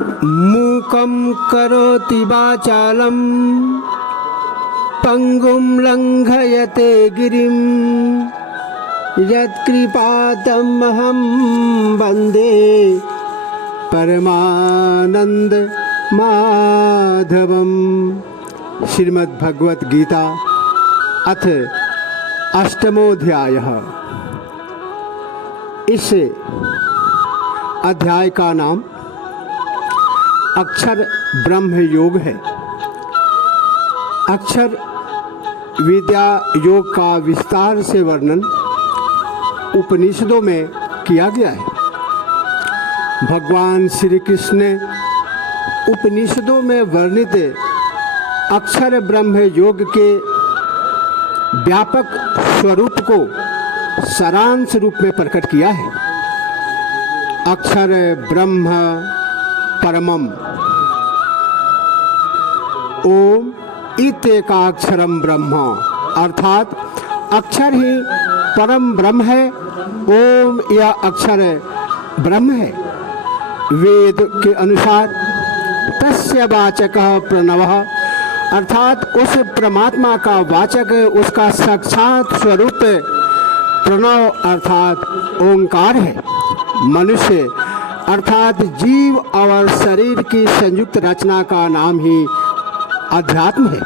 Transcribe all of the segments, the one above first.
मूकं करोति वाचालं पंगुं लंघयते गिरिं यत्कृपातमहं वन्दे परमानंद माधवम। श्रीमद् भगवत गीता अथ अष्टमोऽध्यायः। इस अध्याय का नाम अक्षर ब्रह्म योग है। अक्षर विद्या योग का विस्तार से वर्णन उपनिषदों में किया गया है। भगवान श्री कृष्ण ने उपनिषदों में वर्णित अक्षर ब्रह्म योग के व्यापक स्वरूप को सारांश रूप में प्रकट किया है। अक्षर ब्रह्म परमम ओम इत्येकाक्षरम ब्रह्म, अर्थात अक्षर ही परम ब्रह्म है। ओम यह अक्षर ब्रह्म है। वेद के अनुसार तस्य वाचकः प्रणवः, अर्थात उस परमात्मा का वाचक उसका साक्षात स्वरूप प्रणव अर्थात ओंकार है। मनुष्य अर्थात जीव और शरीर की संयुक्त रचना का नाम ही अध्यात्म है।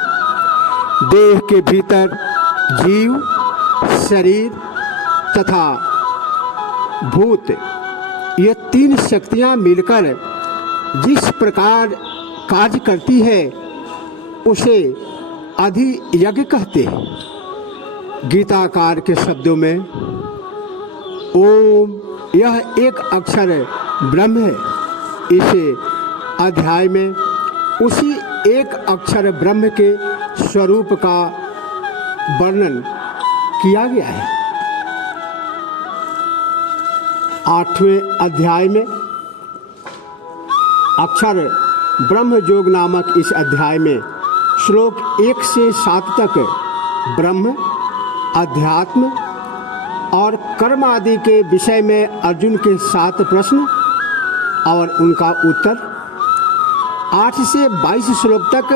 देह के भीतर जीव, शरीर तथा भूत, ये तीन शक्तियां मिलकर जिस प्रकार कार्य करती है उसे अधियज्ञ कहते हैं। गीताकार के शब्दों में ओम यह एक अक्षर ब्रह्म है। इस अध्याय में उसी एक अक्षर ब्रह्म के स्वरूप का वर्णन किया गया है। 8वें अध्याय में अक्षर ब्रह्म योग नामक इस अध्याय में श्लोक 1 से 7 तक ब्रह्म, अध्यात्म और कर्म आदि के विषय में अर्जुन के 7 प्रश्न और उनका उत्तर, 8 से 22 श्लोक तक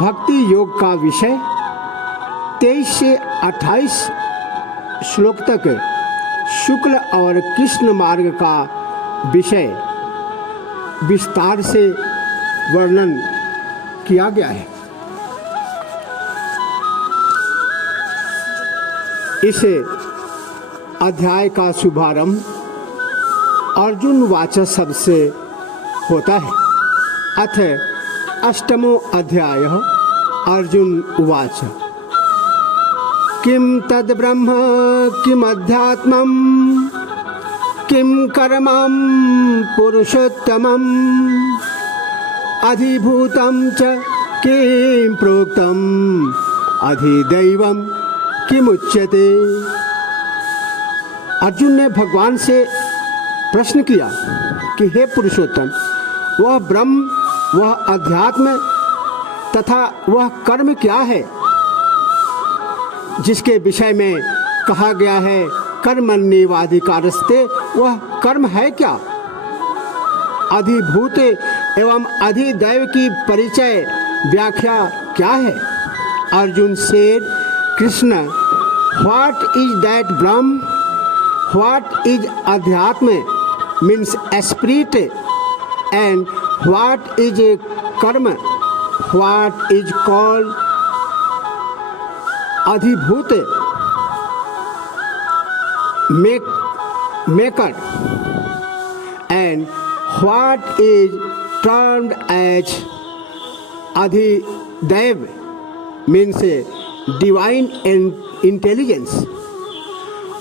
भक्ति योग का विषय, 23 से 28 श्लोक तक शुक्ल और कृष्ण मार्ग का विषय विस्तार से वर्णन किया गया है। इस अध्याय का शुभारंभ अर्जुन वाच शब्द से होता है। अथ अष्टमो अध्याय। अर्जुन उवाच किम तद ब्रह्म किम अध्यात्मम किम कर्मं पुरुषोत्तमं अधिभूतं च किं प्रोक्तं अधिदैवं किमुच्यते। अर्जुन ने भगवान से प्रश्न किया कि हे पुरुषोत्तम, वह ब्रह्म, वह अध्यात्म तथा वह कर्म क्या है जिसके विषय में कहा गया है कर्मण्येवाधिकारस्ते, वह कर्म है क्या? अधिभूत एवं अधिदैव की परिचय व्याख्या क्या है? Arjun said, Krishna, what is that Brahman? What is adhyatma means spirit and what is karma? What is called adhibhuta maker and what is termed as Adhidev means divine intelligence.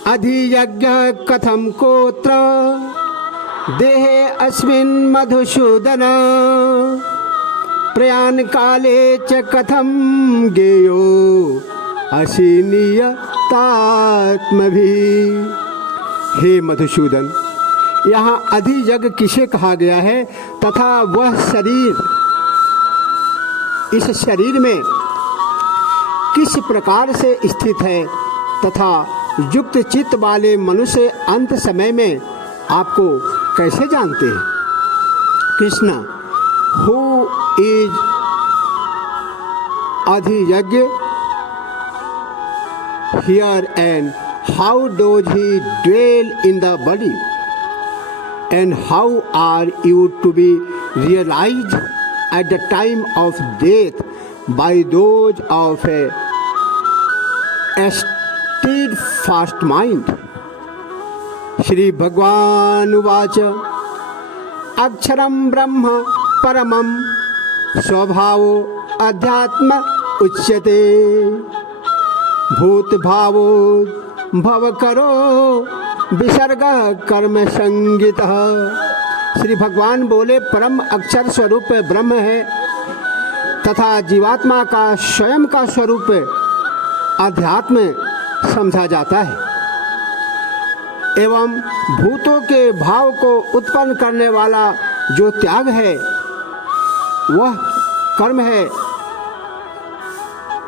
Adhiyagya katham kotra dehe asmin madhushudana प्रयाण काले च कथम गेयो असीनियतात्मभि। हे मधुसूदन, यहाँ अधियज्ञ किसे कहा गया है तथा वह शरीर, इस शरीर में किस प्रकार से स्थित है तथा युक्त चित्त वाले मनुष्य अंत समय में आपको कैसे जानते हैं? Krishna, who is Adhiyagya here, and how does he dwell in the body, and how are you to be realized at the time of death by those of a steadfast mind? Shri भगवान उवाच अक्षरं ब्रह्म परमं स्वभावो अध्यात्म उच्यते भूत भावो भवकरो विसर्ग कर्म संगितः। श्री भगवान बोले परम अक्षर स्वरूप ब्रह्म है तथा जीवात्मा का स्वयं का स्वरूप अध्यात्म समझा जाता है एवं भूतों के भाव को उत्पन्न करने वाला जो त्याग है वह कर्म है,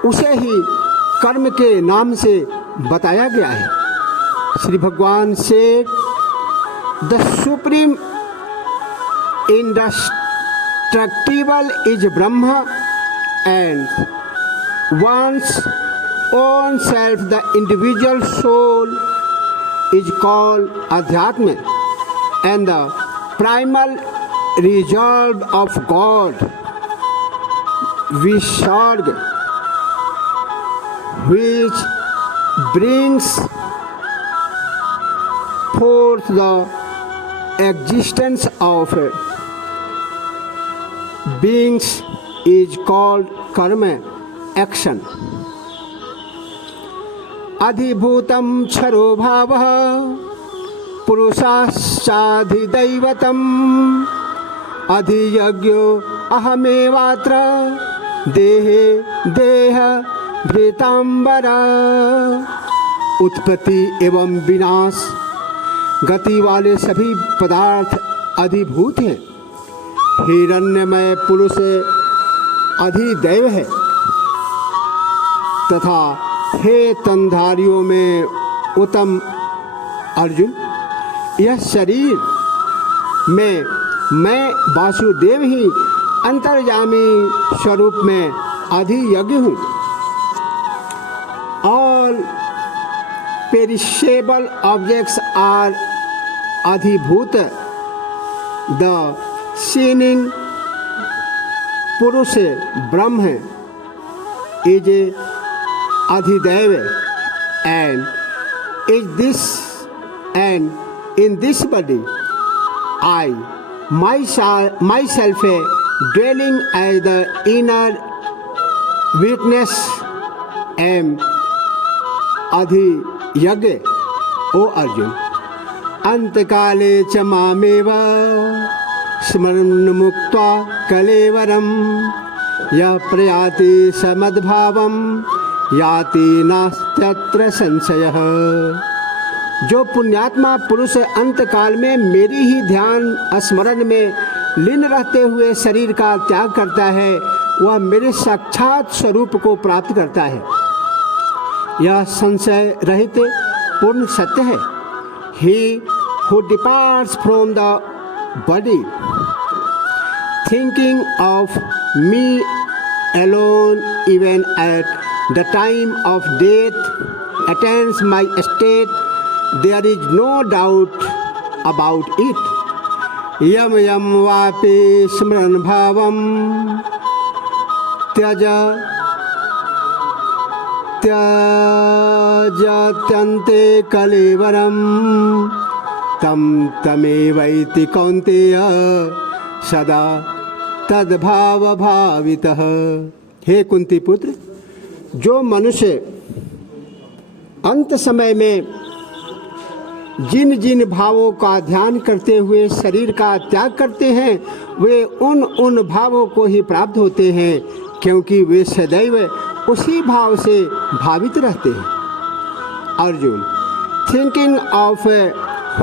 उसे ही कर्म के नाम से बताया गया है। श्री भगवान से the supreme इंडेस्ट्रक्टिबल is Brahma and one's own self, the individual soul, is called Adhyatma, and the primal resolve of God, Visarga, which brings forth the existence of beings, is called karma, action. अधिभूतं क्षरो भावः पुरुषाश्चाधिदैवतम् अधियज्ञो अहमेवात्र देहे देह भृतांबरा। उत्पत्ति एवं विनाश गति वाले सभी पदार्थ अधिभूत हैं। हिरण्यमय पुरुष अधिदैव है तथा हे तनधारियों में उत्तम अर्जुन, यह शरीर में मैं वासुदेव ही अंतर्यामी स्वरूप में अधियज्ञ हूँ। All perishable objects are adhibhuta. The seeing पुरुष ब्रह्म is Adhideva, and in this body I myself dwelling as the inner witness am Adhiyagya, O Arjun. Antakale cha mameva स्मरण मुक्त्वा कलेवरम यह प्रयाति समद्भावम याति नास्त्यत्र संशयः। जो पुण्यात्मा पुरुष अंतकाल में मेरी ही ध्यान स्मरण में लीन रहते हुए शरीर का त्याग करता है वह मेरे साक्षात स्वरूप को प्राप्त करता है। यह संशय रहित पूर्ण सत्य है। He who departs from the body thinking of me alone even at the time of death attains my state, there is no doubt about it. Yam yam vapi smran bhavam त्यजत्यन्ते कलेवरम तम तमेवैति कौन्तेय सदा तद्भाव भावितः। हे कुंती पुत्र, जो मनुष्य अंत समय में जिन जिन भावों का ध्यान करते हुए शरीर का त्याग करते हैं वे उन भावों को ही प्राप्त होते हैं, क्योंकि वे सदैव उसी भाव से भावित रहते हैं। Arjun, thinking of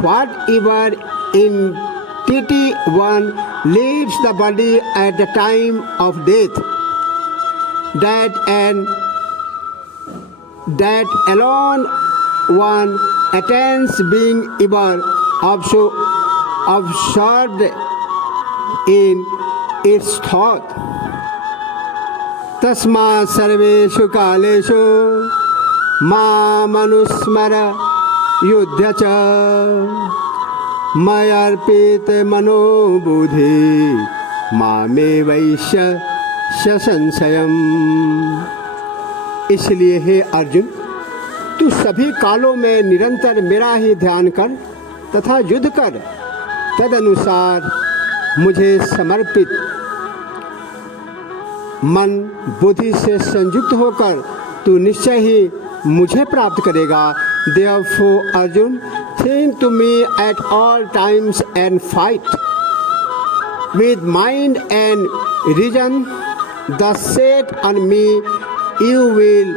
whatever entity one leaves the body at the time of death, that alone one attains being ever absorbed in its thought. Tasma sarveshu kaleshu mamανusmara yudhya cha mayarpit mano buddhi मामे वैश्य संशयम। इसलिए हे अर्जुन, तू सभी कालों में निरंतर मेरा ही ध्यान कर तथा युद्ध कर। तदनुसार मुझे समर्पित मन बुद्धि से संयुक्त होकर तू निश्चय ही मुझे प्राप्त करेगा। Therefore Arjun, think to me at all times and fight with mind and reason, thus set on me, you will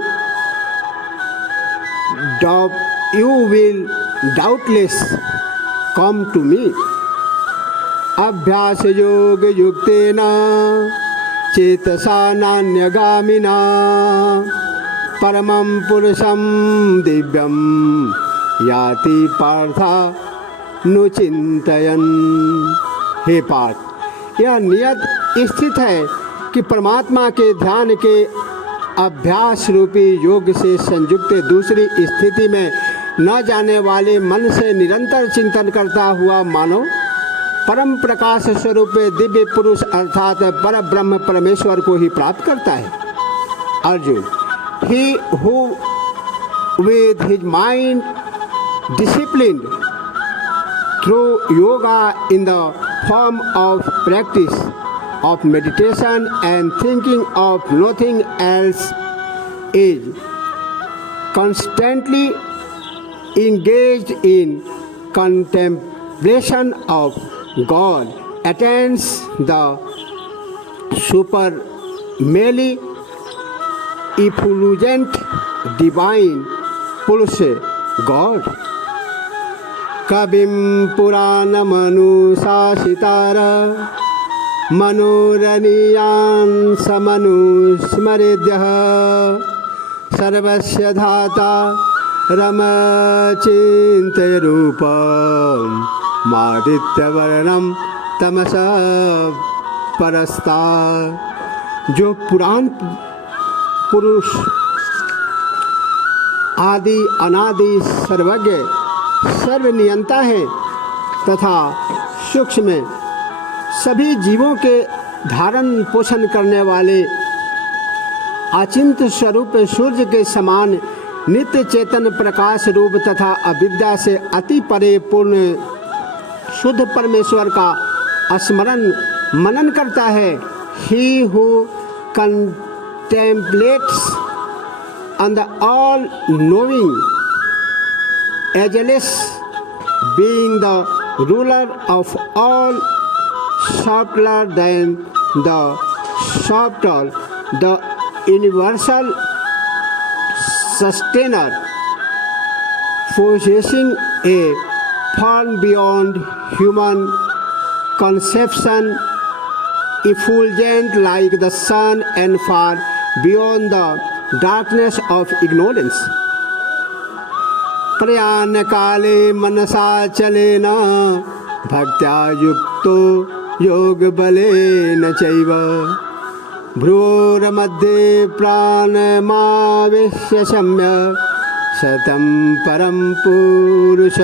doubtless come to me. अभ्यास योग युक्तेन चेतसा नान्यगामिना परमं पुरुषं दिव्यं याति पार्था नुचिंतयन्। हे पार्थ, यह नियत स्थित है कि परमात्मा के ध्यान के अभ्यास रूपी योग से संयुक्त दूसरी स्थिति में न जाने वाले मन से निरंतर चिंतन करता हुआ मानो परम प्रकाश स्वरूप दिव्य पुरुष अर्थात पर ब्रह्म परमेश्वर को ही प्राप्त करता है। Arjun, he who with his mind disciplined through yoga in the form of practice of meditation and thinking of nothing else is constantly engaged in contemplation of God attains the supremely effulgent divine Purusha God. कविं पुराणमनुशासितार मनोरणीयान् समनुस्मरेद्यः सर्वस्य धाता रमचिन्तयरूपं मादित्यवर्णं तमसा परस्तात्। जो पुराण पुरुष आदि अनादि सर्वज्ञ सर्वनियंता है तथा सूक्ष्म में सभी जीवों के धारण पोषण करने वाले अचिंत स्वरूप सूर्य के समान नित्य चेतन प्रकाश रूप तथा अविद्या से अति परे पूर्ण शुद्ध परमेश्वर का स्मरण मनन करता है। He who contemplates on the all-knowing ageless being the ruler of all, subtler than the subtle, the universal sustainer, possessing a far beyond human conception, effulgent like the sun and far beyond the darkness of ignorance. प्रयाण काले मनसा चलेन भक्त्या युक्तो योग बलेन चैव भ्रूरमध्ये प्राणमावेश्य सम्यक् शतं परम पुरुष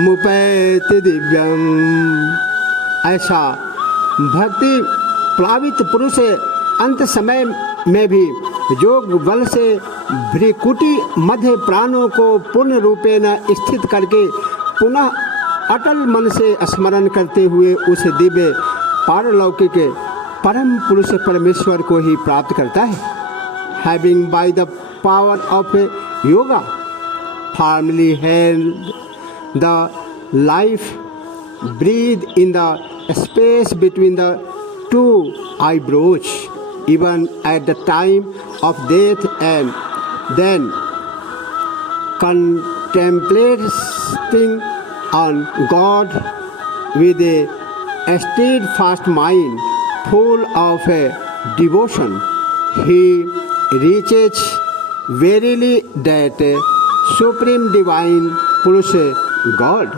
मुपैति दिव्यम्। ऐसा भक्ति प्लावित पुरुष अंत समय में भी योग बल से भ्रिकुटी मध्य प्राणों को पूर्ण रूपेण स्थित करके पुनः अटल मन से स्मरण करते हुए उस दिव्य पारलौकिक परम पुरुष परमेश्वर को ही प्राप्त करता है। Having by the power of yoga firmly held the life breathe in the space between the two eyebrows, even at the time of death, and then contemplating on God with a steadfast mind full of devotion, he reaches verily that supreme divine Purusha God.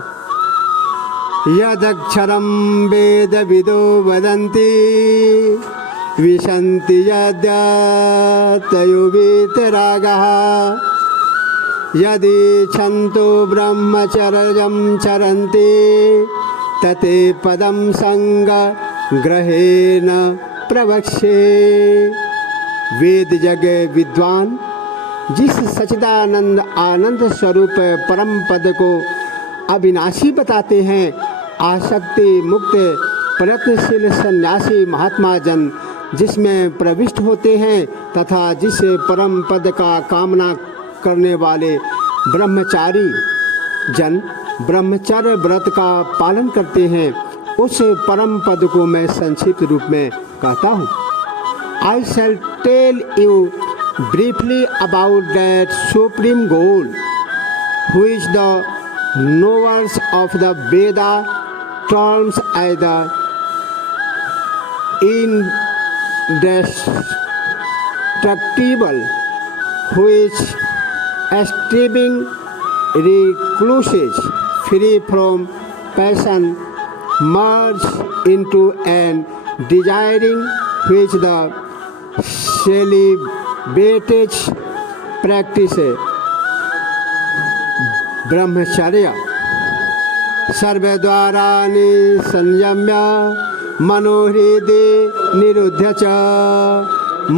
यदक्षरं वेदविदो वदन्ति विशन्ति यद्यतयो वीतरागः यदि छन्तो ब्रह्मचर्यं चरन्ति तते पदं संगग्रहेण प्रवक्ष्ये। वेद जग विद्वान जिस सच्चिदानंद आनंद स्वरूप परम पद को अविनाशी बताते हैं, आसक्ति मुक्त प्रयत्नशील सन्यासी महात्मा जन जिसमें प्रविष्ट होते हैं तथा जिस परम पद का कामना करने वाले ब्रह्मचारी जन ब्रह्मचर्य व्रत का पालन करते हैं, उस परम पद को मैं संक्षिप्त रूप में कहता हूँ। I shall tell you briefly about that supreme goal, which the knowers of the Veda terms as the indestructible, which striving recluses free from passion merge into an desiring which the celibates practice ब्रह्मचर्य सर्वद्वाराणि संयम्य मनोहृदि निरुध्य च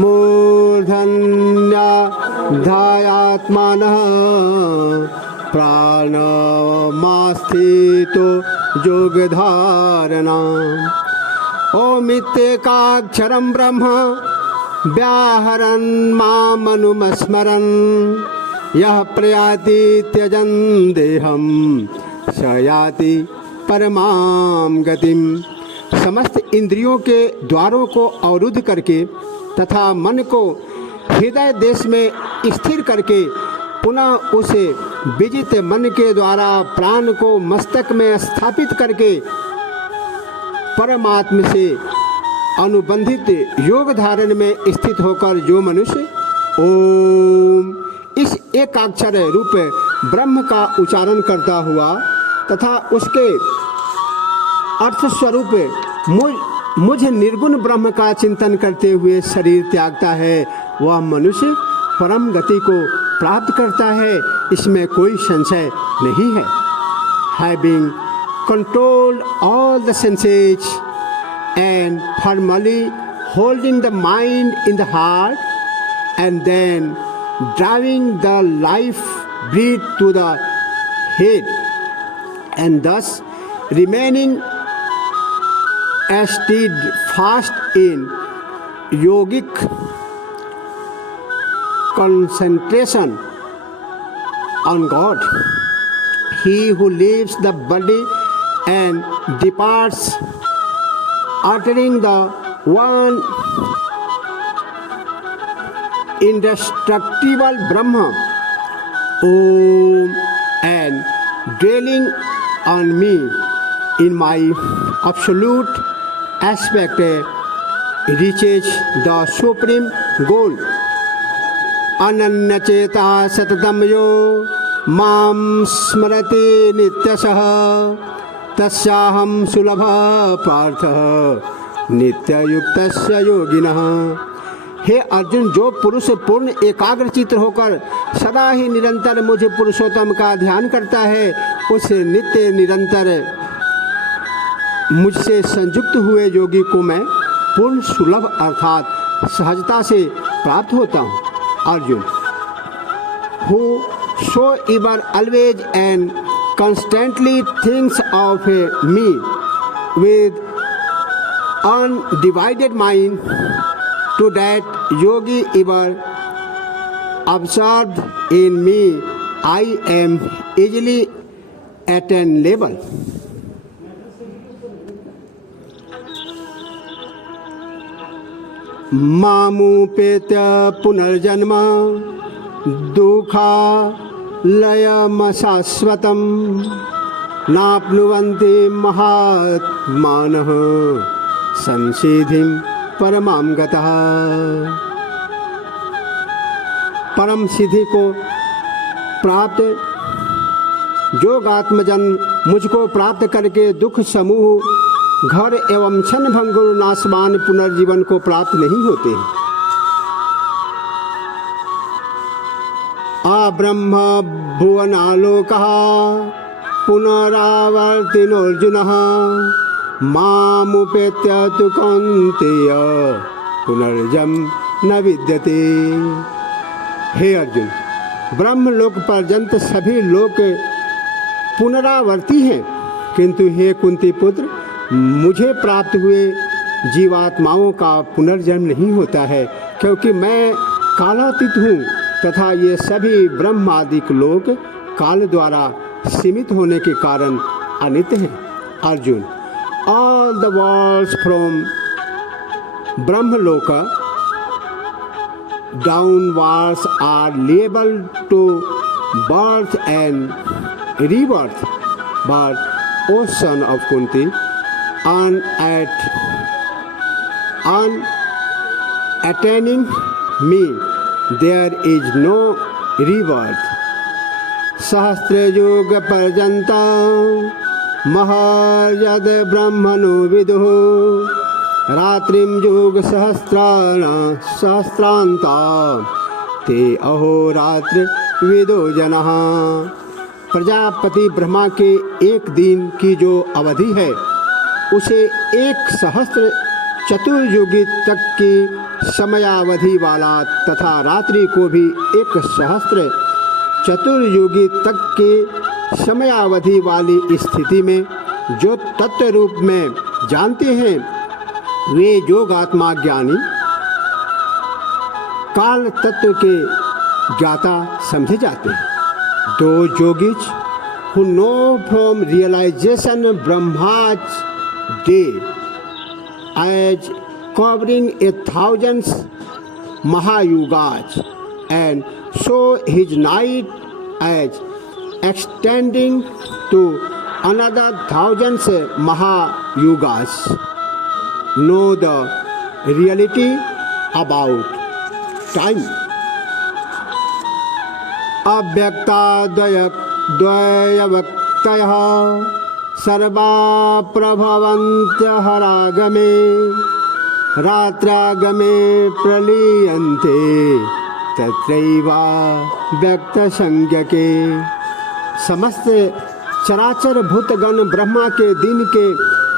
मूर्धन्याधायात्मानः प्राणमास्थितो योगधारणा। ओमित्येकाक्षरं ब्रह्म व्याहरन् मामनुमस्मरन् यः प्रयाति त्यजन् देहं स याति परमां गतिम। समस्त इंद्रियों के द्वारों को अवरुद्ध करके तथा मन को हृदय देश में स्थिर करके पुनः उसे विजित मन के द्वारा प्राण को मस्तक में स्थापित करके परमात्मा से अनुबंधित योग धारण में स्थित होकर जो मनुष्य ओम इस एकाक्षर रूप ब्रह्म का उच्चारण करता हुआ तथा उसके अर्थ स्वरूप मुझ निर्गुण ब्रह्म का चिंतन करते हुए शरीर त्यागता है, वह मनुष्य परम गति को प्राप्त करता है, इसमें कोई संशय नहीं है। Having controlled all the senses and firmly holding the mind in the heart and then driving the life breath to the head and thus remaining steadfast in yogic concentration on God. He who leaves the body and departs uttering the one indestructible Brahma Om and dwelling on me in my absolute aspect reaches the supreme goal. Ananyacheta satatam yo mam smrati nityasah tasyaham sulabha parthah nityayuktasya yoginah। हे अर्जुन, जो पुरुष पूर्ण एकाग्र चित्त होकर सदा ही निरंतर मुझे पुरुषोत्तम का ध्यान करता है, उस नित्य निरंतर मुझसे संयुक्त हुए योगी को मैं पूर्ण सुलभ अर्थात सहजता से प्राप्त होता हूँ। Arjun, who so ever always and constantly thinks of me with undivided mind, to that yogi ever absorbed in me I am easily attainable। मामुपेत्य पुनर्जन्म दुःखालयमशाश्वतं नाप्नुवन्ति महात्मानः संसिद्धिं परमां गतः। परम सिद्धि को प्राप्त जोगात्मजन मुझको प्राप्त करके दुख समूह घर एवं क्षण भंगुर नाशवान पुनर्जीवन को प्राप्त नहीं होते हैं। ब्रह्म भुवनालोकः पुनरावर्तिनोऽर्जुनः मामुपेत्य तु कौन्तेय पुनर्जम न विद्यते। हे अर्जुन, ब्रह्मलोक पर्यंत सभी लोक पुनरावर्ती हैं, किंतु हे कुंती पुत्र, मुझे प्राप्त हुए जीवात्माओं का पुनर्जन्म नहीं होता है, क्योंकि मैं कालातीत हूँ तथा ये सभी ब्रह्मादिक लोक काल द्वारा सीमित होने के कारण अनित्य हैं। Arjun, all the worlds from Brahmaloka downwards are liable to birth and rebirth, but O son of Kunti, on attaining me there is no rebirth. सहस्त्र युग पर्यंत महयद ब्रह्मणो विदुः रात्रिम युग सहस्रांता ते अहोरात्र विदो जनः। प्रजापति ब्रह्मा के एक दिन की जो अवधि है उसे एक सहस्त्र चतुर्युगी तक की समयावधि वाला तथा रात्रि को भी एक सहस्त्र चतुर्युगी तक की समयावधि वाली स्थिति में जो तत्व रूप में जानते हैं वे योगात्मा ज्ञानी काल तत्व के ज्ञाता समझे जाते हैं। दो योगिज who know from realization Brahma's day as covering 1,000 Mahayugas and so his night as extending to another 1,000 Mahayugas know the reality about time. अव्यक्ताद्वयवक्तयः सर्वा प्रभवन्त्यहरागमे रात्रागमे प्रलीयन्ते तत्रैवा व्यक्तसंज्ञके। समस्त चराचर भूतगण ब्रह्मा के दिन के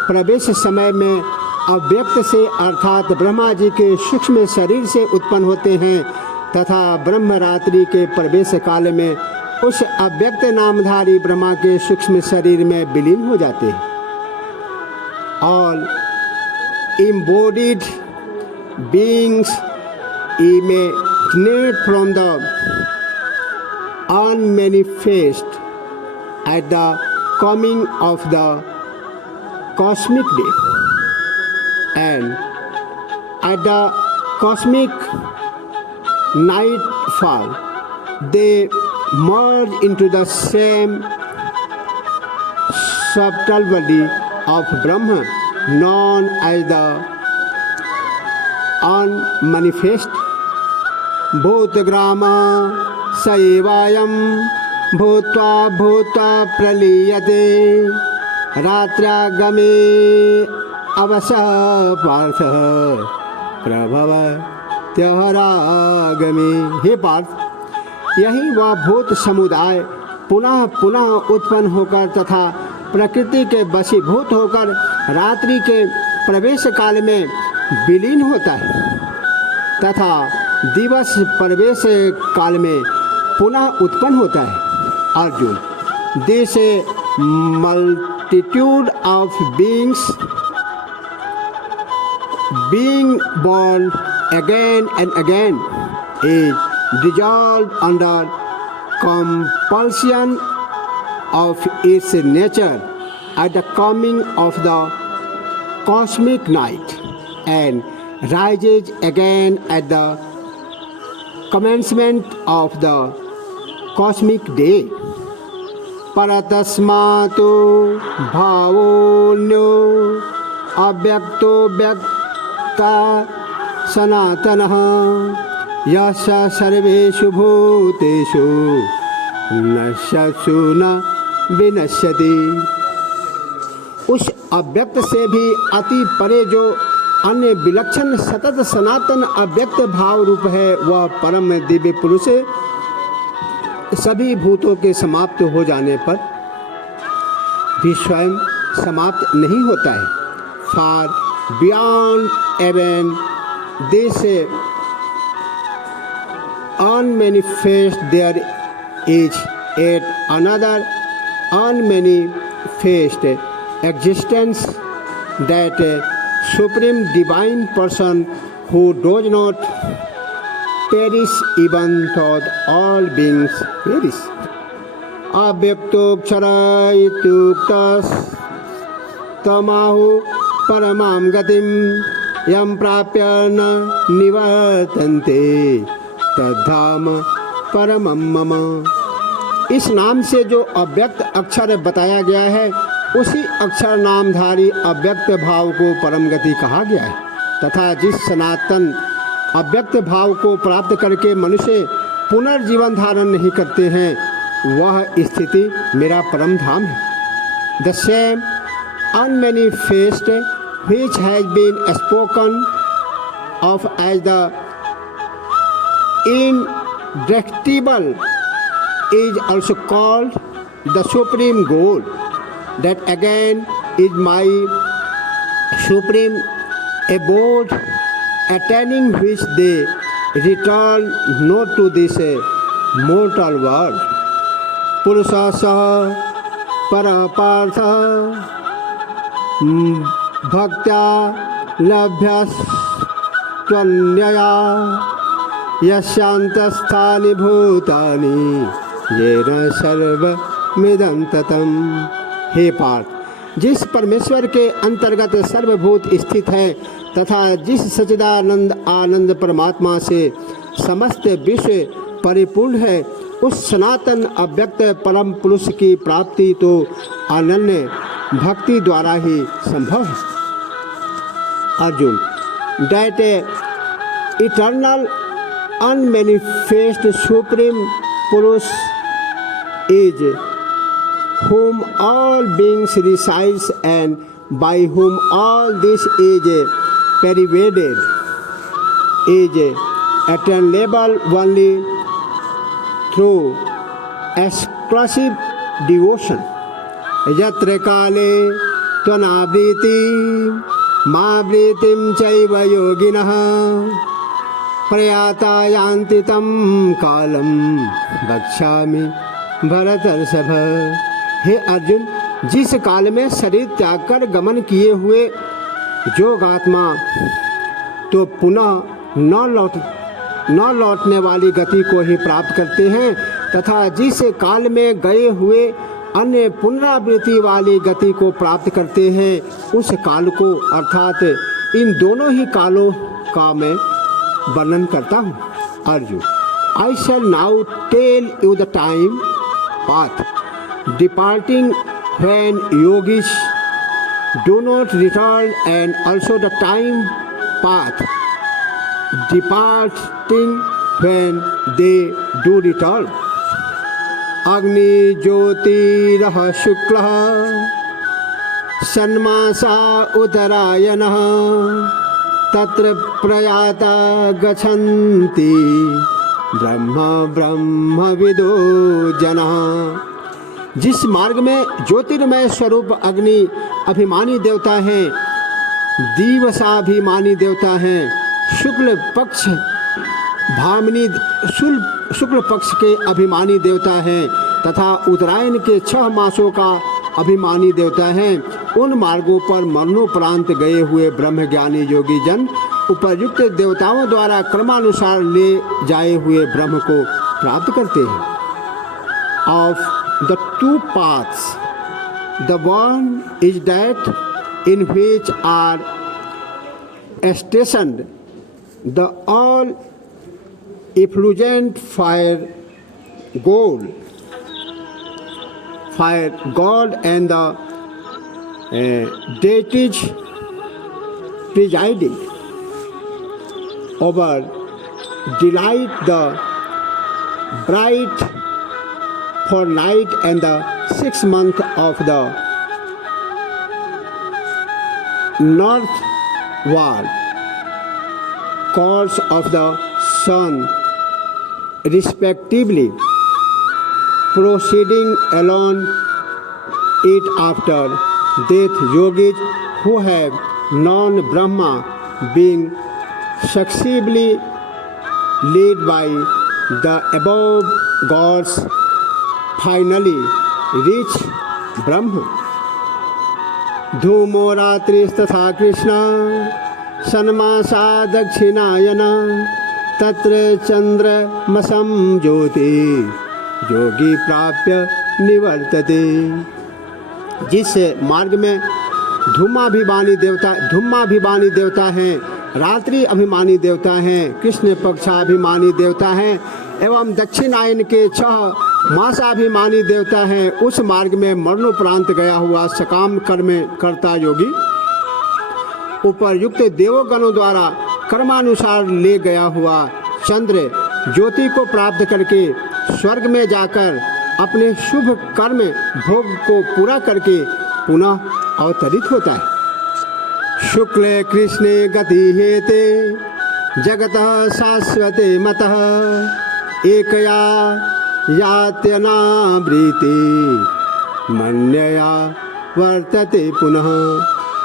प्रवेश समय में अव्यक्त से अर्थात ब्रह्मा जी के सूक्ष्म शरीर से उत्पन्न होते हैं तथा ब्रह्म रात्रि के प्रवेश काल में उस अव्यक्त नामधारी ब्रह्मा के सूक्ष्म शरीर में विलीन हो जाते हैं। All embodied beings emanate from the unmanifest at the coming of the cosmic day, and at the cosmic nightfall they merge into the same subtle body of Brahma known as the unmanifest. भूतग्रामा सैवायं भूत्वा भूत्वा प्रलीयते रात्रागमे अवसः पार्थः प्रभवत्यहरागमे। हे पार्थ, यही वह भूत समुदाय पुनः पुनः उत्पन्न होकर तथा प्रकृति के वशीभूत होकर रात्रि के प्रवेश काल में विलीन होता है तथा दिवस प्रवेश काल में पुनः उत्पन्न होता है। Arjun, this multitude of beings being born again and again is dissolved under compulsion of its nature at the coming of the cosmic night and rises again at the commencement of the cosmic day. Paratasmatu bhavonyo avyakto व्यक्ता सनातनः यस्य सर्वेषु भूतेषु नश्यसु न विनश्यति। उस अव्यक्त से भी अति परे जो अन्य विलक्षण सतत सनातन अव्यक्त भाव रूप है, वह परम दिव्य पुरुष सभी भूतों के समाप्त हो जाने पर भी स्वयं समाप्त नहीं होता है। For beyond even this unmanifest there is yet another unmanifest existence, that supreme divine person who does not perish even though all beings perish. अव्यक्तोक्षर इत्युक्तः तमाहु परमां गतिं यं प्राप्य न निवर्तन्ते तद्धाम परमं मम। इस नाम से जो अव्यक्त अक्षर बताया गया है, उसी अक्षर नामधारी अव्यक्त भाव को परम गति कहा गया है, तथा जिस सनातन अव्यक्त भाव को प्राप्त करके मनुष्य पुनर्जीवन धारण नहीं करते हैं, वह स्थिति मेरा परम धाम है। The same unmanifest which has been spoken of as the indestructible is also called the supreme goal. That again is my supreme abode, attaining which they return not to this mortal world. पुरुषः परपार्थः भक्त्या लभ्यस्त्वन्यया यस्यान्तस्थानि भूतानि येन सर्वमिदं ततं। हे पार्थ, जिस परमेश्वर के अंतर्गत सर्वभूत स्थित है तथा जिस सच्चिदानंद आनंद परमात्मा से समस्त विश्व परिपूर्ण है, उस सनातन अव्यक्त परम पुरुष की प्राप्ति तो अनन्य भक्ति द्वारा ही संभव है। Arjun, that eternal unmanifest supreme Purush is whom all beings resides and by whom all this is pervaded, is attainable only through exclusive devotion. यत्र काले त्वनावृत्ति मावृत्तिं चैव योगिनः प्रयाता यान्ति तं कालं वक्ष्यामि भरतर्षभ। हे अर्जुन, जिस काल में शरीर त्याग कर गमन किए हुए जोगात्मा तो पुनः न लौटने वाली गति को ही प्राप्त करते हैं, तथा जिस काल में गए हुए अन्य पुनरावृत्ति वाली गति को प्राप्त करते हैं, उस काल को अर्थात इन दोनों ही कालों का मैं वर्णन करता हूँ। Arjun, I shall now tell you the time path departing when yogis do not return and also the time path departing when they do return. अग्नि ज्योतिरः शुक्लः षण्मासा उत्तरायणः तत्र प्रयाता गच्छन्ति ब्रह्मविदो जनः। जिस मार्ग में ज्योतिर्मय स्वरूप अग्नि अभिमानी देवता हैं, दिवसाभिमानी देवता हैं, शुक्ल पक्ष भामिनी शुक्ल पक्ष के अभिमानी देवता हैं तथा उत्तरायण के 6 मासों का अभिमानी देवता हैं, उन मार्गों पर मरणोपरांत गए हुए ब्रह्मज्ञानी योगी जन उपयुक्त देवताओं द्वारा क्रमानुसार ले जाए हुए ब्रह्म को प्राप्त करते हैं। Of the 2 paths, the one is that in which are stationed the all effulgent fire God and the deities presiding over delight the bright for night and the 6 months of the northward course of the sun, respectively, proceeding along it after death. Yogis who have known Brahma being successively led by the above gods finally reach Brahma. धूमो रात्रिस्तथा कृष्ण सन्मासा दक्षिणायन तत्र चंद्रमसं ज्योति योगी प्राप्य निवर्तते। जिस मार्ग में धूमाभिमानी देवता हैं, रात्रि अभिमानी देवता हैं, कृष्ण पक्षाभिमानी देवता हैं एवं दक्षिणायन के 6 मासाभिमानी देवता हैं, उस मार्ग में मरणोपरांत गया हुआ सकाम कर्म करता योगी उपरयुक्त देवगणों द्वारा कर्मानुसार ले गया हुआ चंद्र ज्योति को प्राप्त करके स्वर्ग में जाकर अपने शुभ कर्म भोग को पूरा करके पुनः अवतरित होता है। शुक्ल कृष्णे गति हेते जगतः शाश्वते मतः एकया यात्यनावृति मन्यया वर्तते पुनः।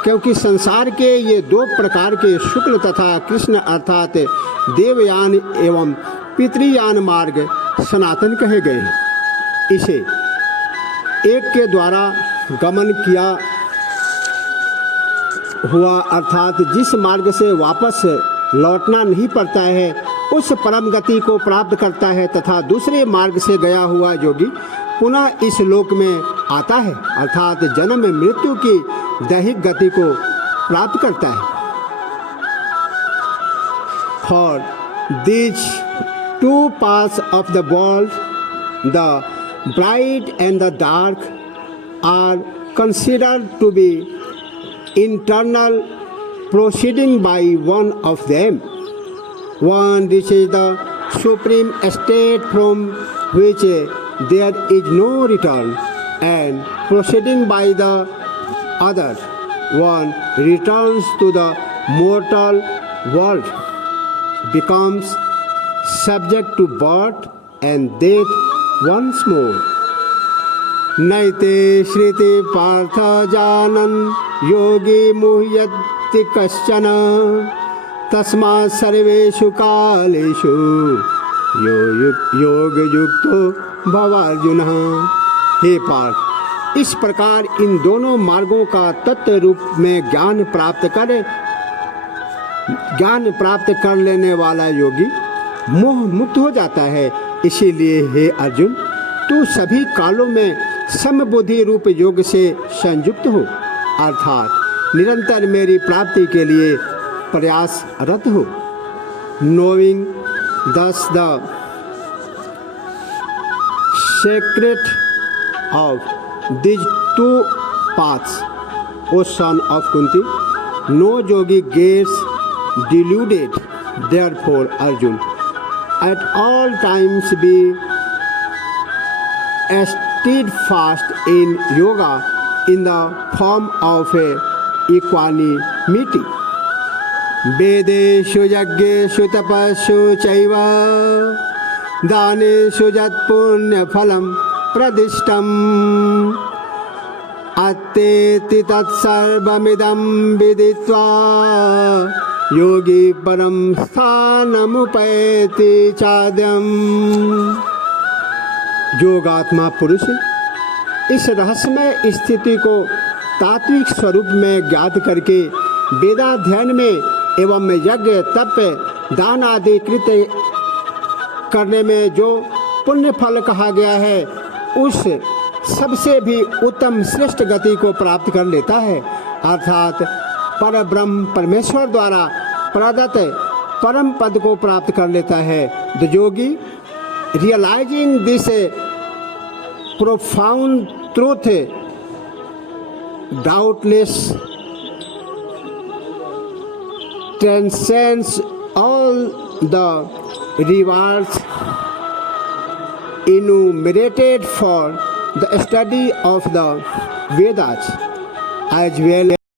क्योंकि संसार के ये 2 प्रकार के शुक्ल तथा कृष्ण अर्थात देवयान एवं पितृयान मार्ग सनातन कहे गए हैं। इसे एक के द्वारा गमन किया हुआ अर्थात जिस मार्ग से वापस लौटना नहीं पड़ता है उस परम गति को प्राप्त करता है तथा दूसरे मार्ग से गया हुआ योगी पुनः इस लोक में आता है अर्थात जन्म मृत्यु की दैहिक गति को प्राप्त करता है। For these 2 paths of the world, the bright and the dark, are considered to be internal, proceeding by one of them. One reaches the supreme state from which there is no return, and proceeding by the other, one returns to the mortal world, becomes subject to birth and death once more. नैते श्रुति पार्थ जानन् योगी मुह्यति कश्चन तस्मात् सर्वेषु कालेषु योग युक्तो भवार्जुन। हे पार्थ, इस प्रकार इन दोनों मार्गों का तत्व रूप में ज्ञान प्राप्त कर लेने वाला योगी मोह मुक्त हो जाता है। इसीलिए हे अर्जुन, तू सभी कालों में समबुद्धि रूप योग से संयुक्त हो अर्थात निरंतर मेरी प्राप्ति के लिए प्रयासरत हो। Knowing thus the secret of these 2 paths, O son of Kunti, no yogi gets deluded. Therefore, Arjun, at all times be steadfast in yoga in the form of equanimity. वेदेषु यज्ञेषु तपस्सु चैव दानेषु यत्पुण्यफलं प्रदिष्टम् अत्तेति तत्सर्वमिदं विदित्वा योगी परं स्थानमुपैति चाद्यम्। योगात्मा पुरुष इस रहस्यमय स्थिति को तात्विक स्वरूप में ज्ञात करके वेदाध्ययन में एवं यज्ञ तप दान आदि कृत्य करने में जो पुण्य फल कहा गया है उस सबसे भी उत्तम श्रेष्ठ गति को प्राप्त कर लेता है अर्थात पर ब्रह्म परमेश्वर द्वारा प्रदत्त परम पद को प्राप्त कर लेता है। The yogi realising this profound truth doubtless transcends all the rewards enumerated for the study of the Vedas as well